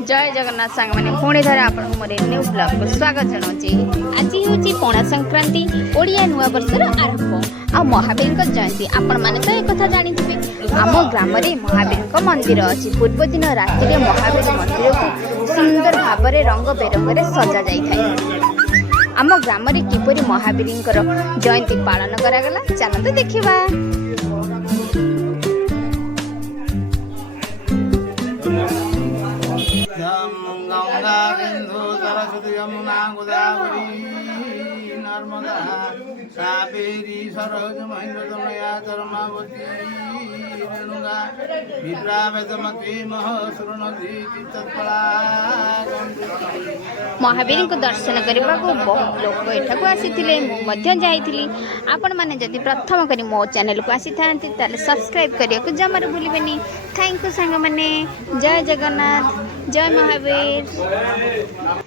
जय जगन्नाथ सांग मैंने पुणी थे आप न्यू ब्लॉग को स्वागत जनाऊँगी। आज हूँ पणा संक्रांति ओडिया नुआ वर्षर आरंभ आ महावीर जयंती। आपण मैंने तो एक जानी आम ग्राम महावीर मंदिर अच्छी। पूर्व दिन राति महावीर मंदिर को सुंदर भाव में रंग बेरंग सजा जाए। आम ग्राम किपरि महावीर जयंती पालन करागला चलते देखा। गंगा सिंधु सरस्वती यमुना गोदावरी नर्मदा कावेरी सरोज महेंद्र तनया धर्मावती रेणुका विप्रावेदमती महसुरनदी चित्तपला। महावीर को दर्शन करने को बहुत लोग एठाक आसी। आपण मैंने जदि प्रथम करी मो चैनल को आसी था सब्सक्राइब करने को जमार भूलिबेनी। थैंक यू सांग मैंने। जय जगन्नाथ, जय महावीर।